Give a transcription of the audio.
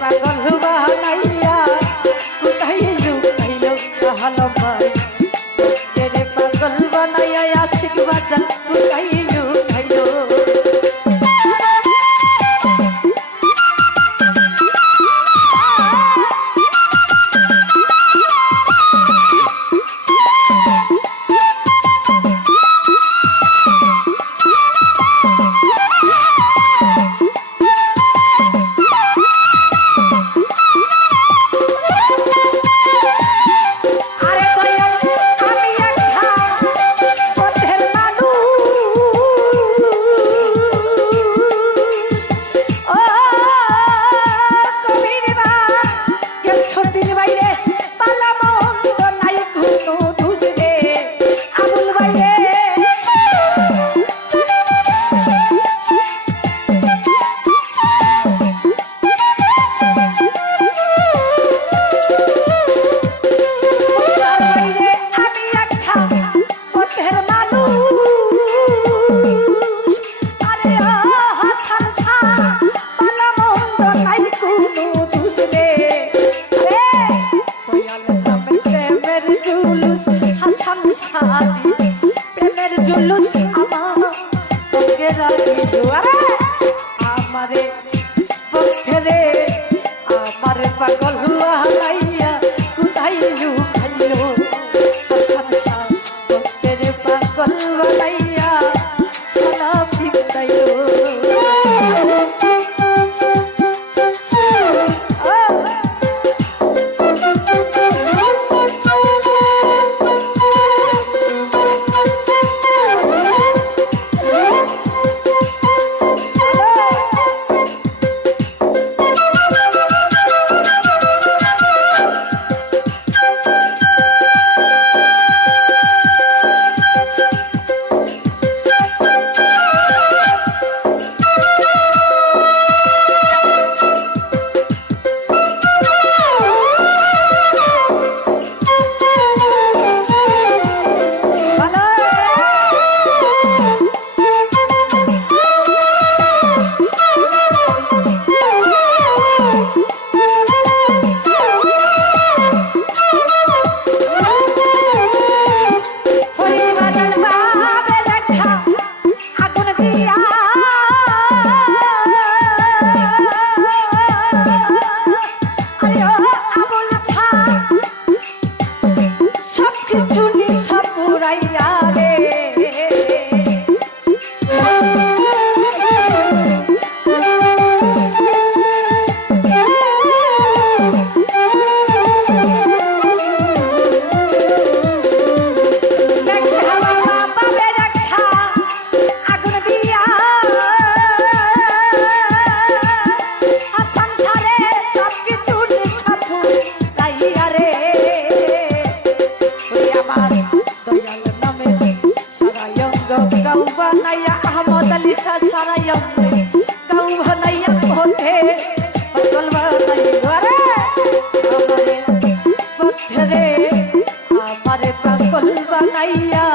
পাগল প্রেমের জুলুস আমাকে রাখি আরে আমারে পক্ষে রে, আমারে পাগল হালাইয়া কোথায় লুকাইলো? পাগল হালাইয়া আমার পাগল বানাইয়া